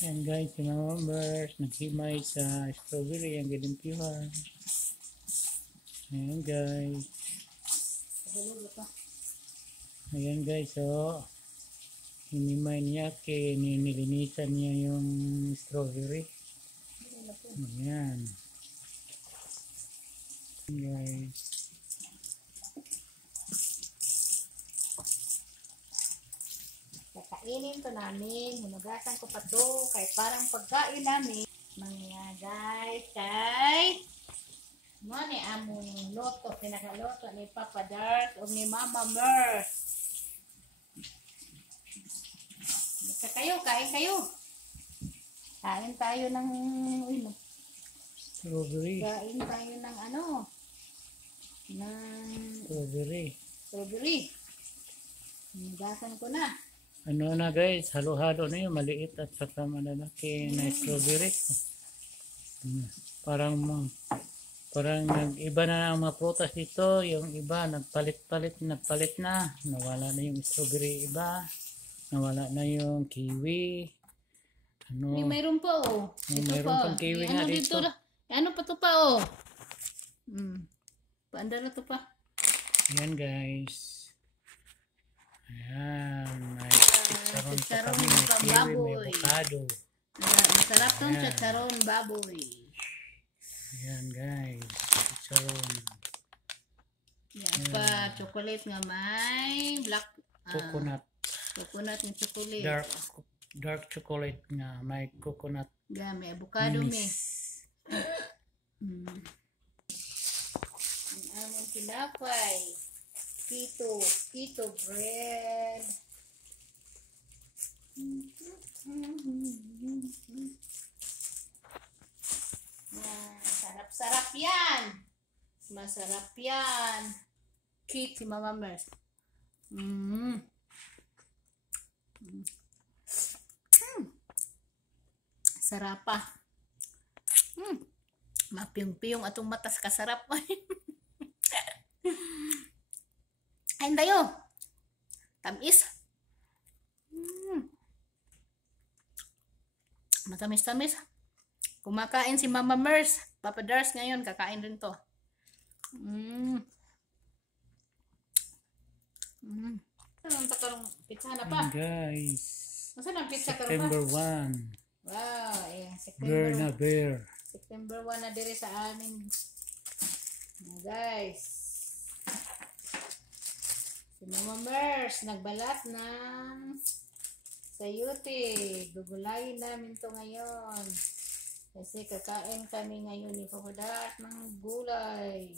Yan guys, yung mga members, naghimay sa strawberry ang galimpyuhan. Ayan guys. Ayan guys, so hinimay niya, nilinisan niya yung strawberry. Ayan. Guys. Kakainin to namin, hinugasan ko pa to, kay parang pagkain namin. Mga guys, kay mo ni among loto, pinakaloto ni Papa Dark o ni Mama Mer. Basta kayo, kain kayo. Kain tayo ng Strawberry. kain tayo ng ng strawberry. Hinugasan ko na. Ano na guys, halo-halo na yung maliit at saka malalaki na strawberry. Parang nag-iba na ang mga prutas dito. Yung iba nagpalit na. Nawala na yung strawberry iba. Nawala na yung kiwi. Mayroon pa Ito mayroon pa. pang kiwi nga dito. Ano pa to pa Paanda na to pa. Ayan guys. Ayan. May chicharon pa kami. May kiwi, may avocado. Masarap tong chicharon baboy. Ayan guys. Chicharon. Yan pa, chocolate nga may black Coconut. coconut ng chocolate. Dark chocolate nga. May coconut. Yan, may avocado Ang among tinapay. Keto bread. Sarap-sarap yan. Masarap yan. Cute si Mama Mers. Sarap pa. Mapiyong-piyong atong matas kasarap. Ayun tayo. Tamis. Matamis-tamis. Kumakain si Mama Mers. Papa Dars ngayon, kakain rin to. Anong takarong pizza na pa? Guys. Masa ng pizza ka September pa? 1. Wow, Bear na bear. September 1 na dire sa amin. Guys. Si Mama Mers, nagbalat ng sayuti. Gugulayin namin to ngayon. Kasi kakain kami ngayon ni Papa Dart ng gulay.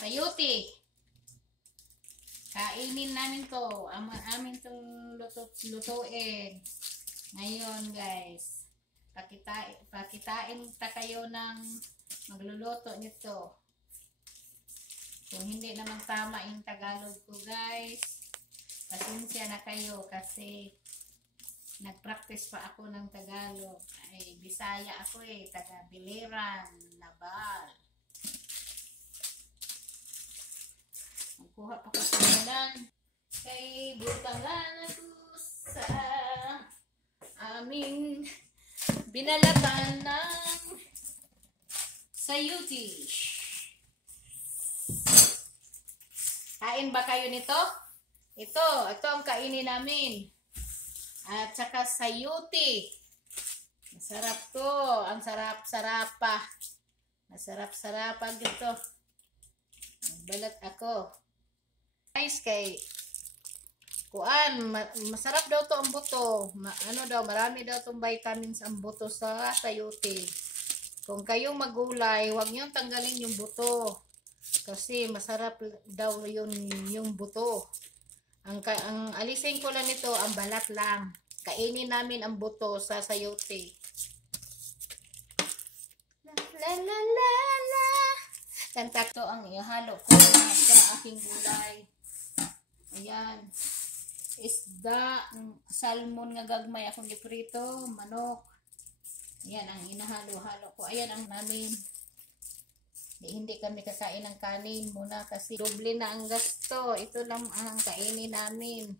Sayuti. Kainin namin to. Amin itong lutuin. Ngayon guys. Pakitain ta kayo ng magluluto nito. Kung hindi naman tama yung Tagalog ko guys. Pasensya na kayo kasi nagpractice pa ako ng Tagalog. Ay, Bisaya ako taga Biliran, Nabal. Magkuha pa ko sa kay butangan ako sa aming binalatan ng sayuti. Kain ba kayo nito? Ito ang kainin namin. At saka sayuti. Masarap to. Ang sarap-sarapa. Masarap-sarapa dito. Balat ako. Guys, kay masarap daw to ang buto. Marami daw tong vitamins ang buto sa sayuti. Kung kayong magulay, huwag niyong tanggalin yung buto. Kasi masarap daw yung buto. Ang alisin ko lang nito, ang balat lang. Kainin namin ang buto sa sayuti. La la la la la. Kanta to ang ihalo ko sa aking gulay. Ayan. Isda, salmon nga gagmay akong giprito, manok. Ayan ang inahalo-halo ko. Ayan ang namin. Hindi kami kakain ng kanin muna kasi doble na ang gasto. Ito lang ang kainin namin.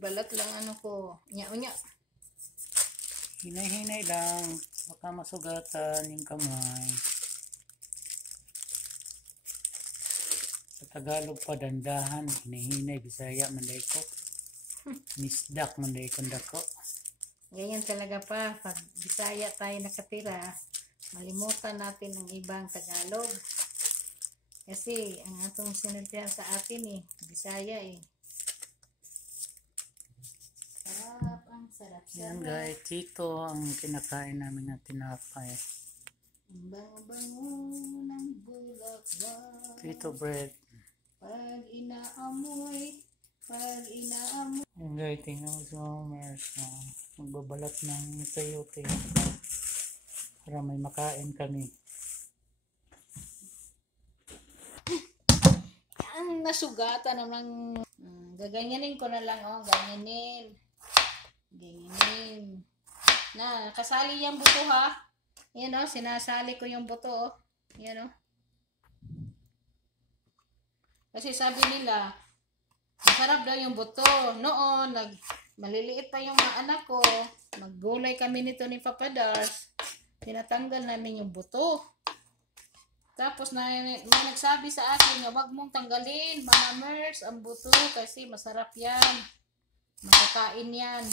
Balat lang ano ko. Nya-unya. Hinay-hinay lang. Baka masugatan yung kamay. Sa Tagalog pa dandahan. Hinay-hinay. Bisaya manday ko. Misdak manday ko dako. Ganyan talaga pa. Pag Bisaya tayo nakatira, malimutan natin ang ibang Tagalog. Kasi ang atong sinadya sa atin Bisaya Sarap, ang sarap. Yan guys, ito ang kinakain namin na tinapay. Ang bango-bango ng bulaklak. Ito bread. Pag inaamoy. Yan guys, tingnan mo sa Homers. Magbabalat ng sayote. Para may makain kami. Ang nasugatan naman. Gaganyanin ko na lang. Ganyanin. Na, kasali yung buto ha. Yan sinasali ko yung buto Yan Kasi sabi nila, masarap daw yung buto. Noon, maliliit pa yung mga anak ko. Maggulay kami nito ni Papa Dars. Tinatanggal namin yung buto. Tapos may nagsabi sa akin, wag mong tanggalin, Mama Mers, ang buto kasi masarap yan. Makakain yan.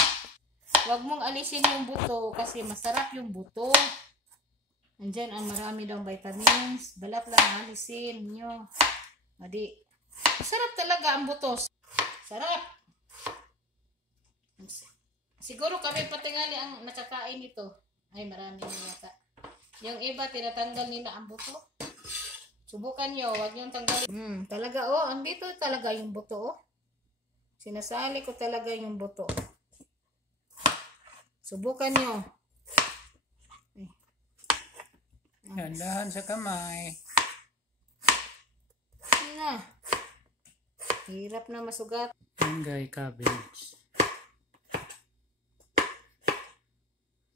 Wag mong alisin yung buto kasi masarap yung buto. Andyan ang marami daw vitamins. Balat lang alisin nyo. Madi. Masarap talaga ang buto. Sarap. Siguro kami patingali ang nakakain ito. Ay, marami na yata. Yung iba, tinatanggal nila ang buto. Subukan nyo, wag nyo tanggalin. Talaga andito talaga yung buto Sinasali ko talaga yung buto. Subukan nyo. Gandahan sa kamay. Na. Hirap na masugat. Yan guys, cabbage.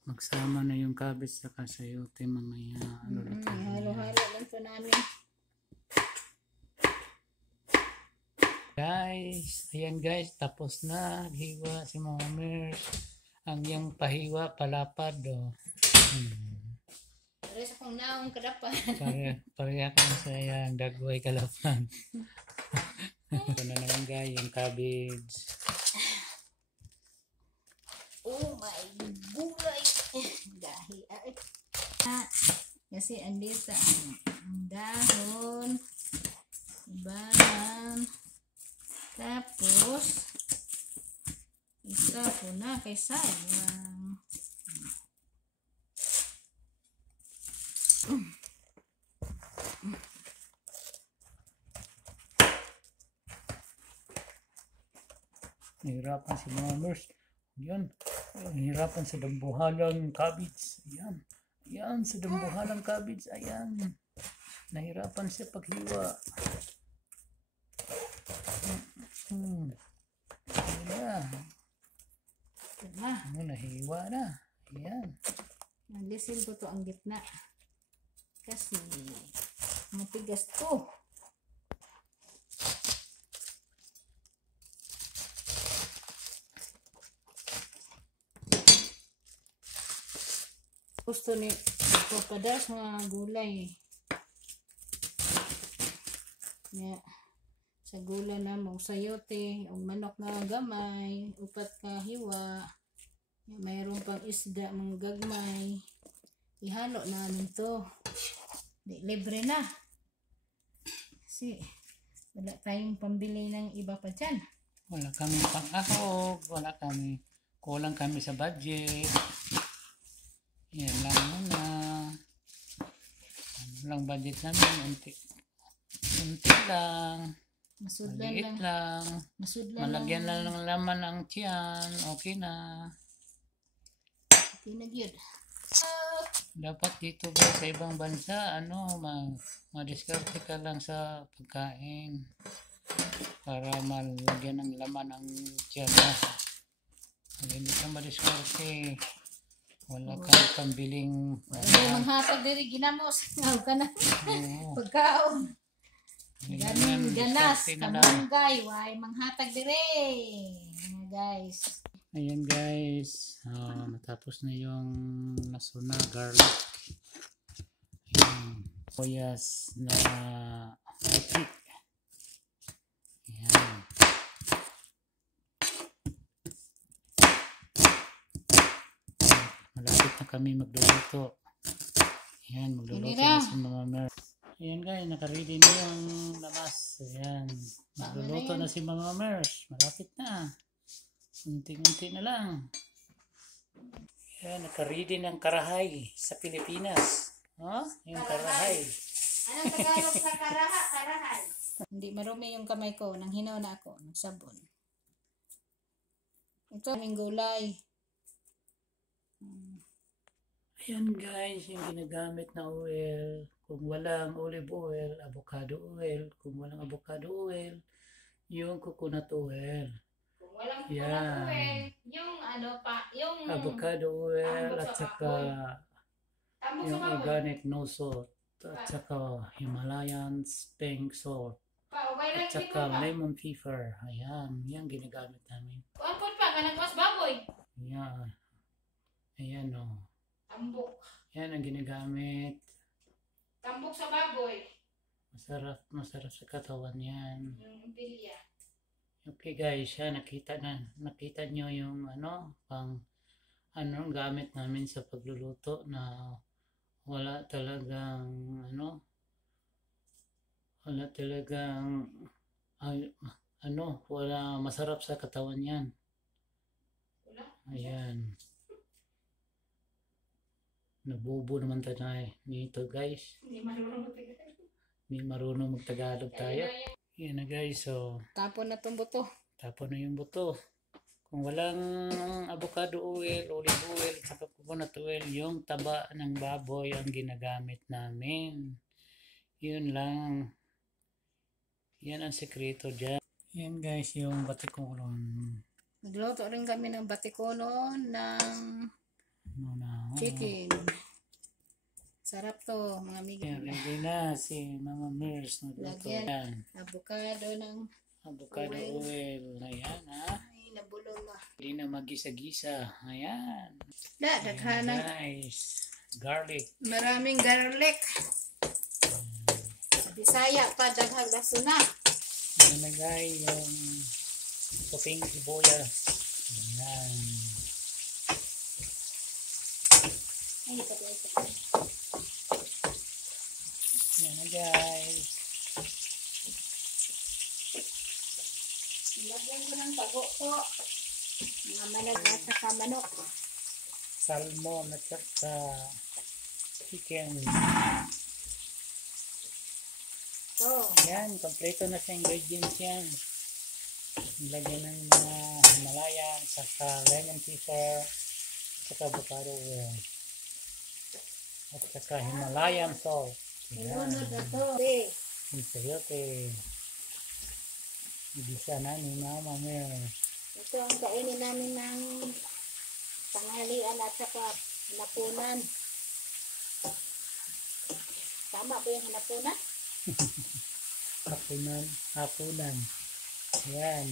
Magsama na yung cabbage sa sayote mamaya. Halo-halo lang ito namin. Guys, ayan guys, tapos na. Hiwa si Mama Mers. Ang yung pahiwa, palapad Pare sa kong naong kadapan. Pareha ka sa yung dagway kalapan. Ito na naman guys, yung cabbage. Oh my gulay. Dahil kasi andito ang dahon. Ibahan. Tapos isa ko na kay sayang. Nahirapan si Mama Mers. Yan. Nahirapan sa dambuhalang cabbage. Ayan. Ayan, sa dambuhalang cabbage. Ayan. Nahirapan siya paghiwa. Ayan na. Nahiwa na. Ayan. Nalisin ko to ang gitna. Kasi matigas to. Gusto ni Papa Dars mga gulay. Sa gulay na mong sayote, ang manok na gamay, upat ka hiwa. Mayroon pang isda mga gagmay. Ihalo namin to. Libre na. Kasi wala tayong pambili ng iba pa dyan. Wala kami pang-ahog. Wala kami. Kulang kami sa budget. Yan lang muna. Ano lang budget namin. Unti lang. Maliit lang. Malagyan lang ng laman ang tiyan. Okay na. Okay na yun. Dapat dito ba sa ibang bansa, ma-discarte ka lang sa pagkain para malagyan ng laman ang tiyan mo. Pag hindi ka madiskarte, wala kang pambiling Hindi manghatag diri ginamos. Ngaw ka na. Oo. Pagkaon. Ganin ganas, Diskarte na lang. kamunggay, why manghatag dire. Mga guys. Ayan guys, natapos na yung nasuna garlic. Ayan, sibuyas na puti. Ayan. Malapit na kami magluluto. Ayan, magluluto na si Mama Mer. Ayan guys, nakaready na yung lamas. Ayan, magluluto na si Mama Mer. Malapit na. Unti-unti na lang. Ayan, nakaready ng karahay sa Pilipinas. Oh, yung karahay. Anong Tagalog sa karaha? Karahay. Hindi marumi yung kamay ko. Nang hinaw na ako. Nagsabon. Ito aming gulay. Ayan guys, yung ginagamit na oil. Kung walang olive oil, avocado oil. Kung walang avocado oil, yung coconut oil. Kung walang Yan. oil, yung ano pa, yung Avocado oil Tambok at sa saka tambok yung sa baboy. organic no salt. At saka Himalayan pink salt. Pa, okay lang At dito saka pa. lemon pepper. Ayan, yan ginagamit namin. Kuampot pa, kanagwas baboy. Ayan. Ayan o. Tambok. Yan ang ginagamit. Tambok sa baboy. Masarap sa katawan yan. Yung bilya. Okay guys, yan nakita nyo yung gamit namin sa pagluluto na wala talagang wala masarap sa katawan yan. Wala. Ayan. Nabubo naman tayo nito guys. Hindi marunong magtagal. Hindi marunong magtagalog tayo. Yan na guys, so Tapon na itong buto. tapon na yung buto. Kung walang avocado oil, olive oil, saka coconut oil, yung taba ng baboy ang ginagamit namin. Yun lang. Yan ang sekreto dyan. Yan guys, yung batikuron. Nagluto rin kami ng batikonon ng chicken. Sarap to, mga amiga. Yan, ready na si Mama Mers. Lagyan. Yan. Avocado ng Avocado oil. Ayan ha. ay nabulol na. Hindi na magisa-gisa. Ayan. Daghana. Nice. Garlic. Maraming garlic. Sa Bisaya pa, daghang lasuna. Nalagay yung puting sibuyas. Ayan. Ay, pati. Ayan na guys. Lagyan ko ng tago po. Mga manag at saka manok. Salmon at saka chicken. So, Ayan, kompleto na sa ingredients yan. Lagyan ng mga Himalayan, saka lemon pepper, saka avocado oil. At saka Himalayan salt. Ayan. ilunod na to. Okay. Yung sayote. Ibisa na ni Mama Mer. Ito ang kainin namin ng tanghalian at saka hanapunan. Tama ba yung hanapunan? Hapunan. Ayan.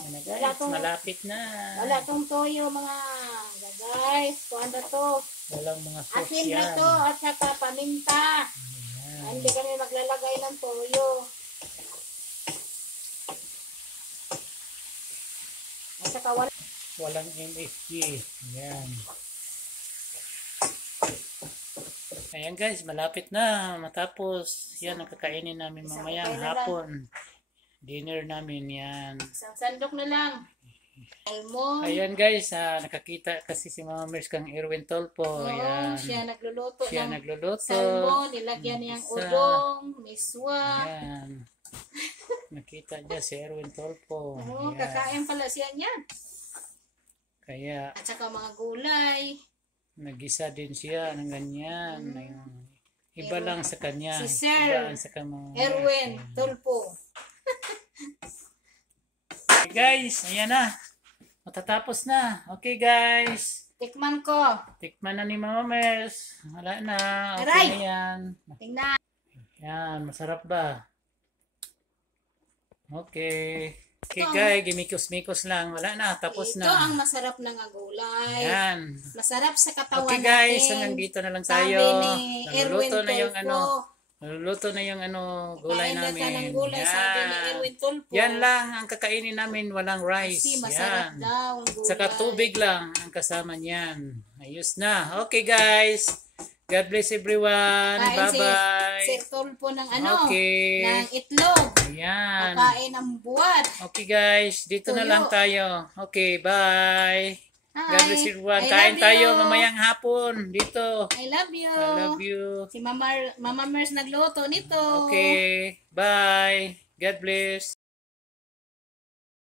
Ano Wala guys, tong- malapit na. Wala tong toyo mga guys. Kuhan na to. Walang mga sauce Asin na yan. to at saka paminta. Ayan. Hindi kami maglalagay ng toyo. At saka wala. Walang MSG. Ayan. Ayan guys, malapit na matapos. Yan, nakakainin namin mamayang Isang hapon. Dinner namin yan. Isang sandok na lang. Almond. Ayan guys, nakakita kasi si Mama Mers kang Erwin Tolpo. Oo, Ayan. siya nagluluto Siya ng nagluluto. salmon. Nilagyan niyang Isa. udong, miswa. Ayan. Nakita niya si Erwin Tolpo. Oo, Ayan. kakain pala siya niyan. Kaya At saka mga gulay. nag-isa din siya ng ganyan. Iba lang sa kanya. Si Sir Iba lang sa Mama Mers. Erwin Tulpo. Okay guys, ayan na. Matatapos na. Okay guys. Tikman ko. Tikman na ni Mama Mers. Wala na. Okay Aray! na yan. Tingnan. Yan. Masarap ba? Okay. Okay guys. Gimikos-mikos lang. Wala na. Tapos Ito na. ang masarap na nga gulay. Yan. Masarap sa katawan Okay guys. natin. Hanggang dito na lang Sabi tayo. ni Erwin Naluluto na yung Tulfo. Naluluto na yung gulay Kain na ka ng namin. gulay, sabi ni Erwin Tulfo. Yan lang ang kakainin namin. Walang rice. Kasi masarap Yan. daw ang gulay. Saka tubig lang ang kasama niyan. Ayos na. Okay guys. God bless everyone. Kain Bye-bye. Si Tulfo ng Okay. ng itlog. Ayan. Kain ng buwad. Okay guys. Dito na Tuyo. lang tayo. Okay. Bye. Hi. God bless everyone. I Kain love tayo you. mamayang hapon. Dito. I love you. I love you. Si Mama Mers nagluto nito. Okay. Bye. God bless.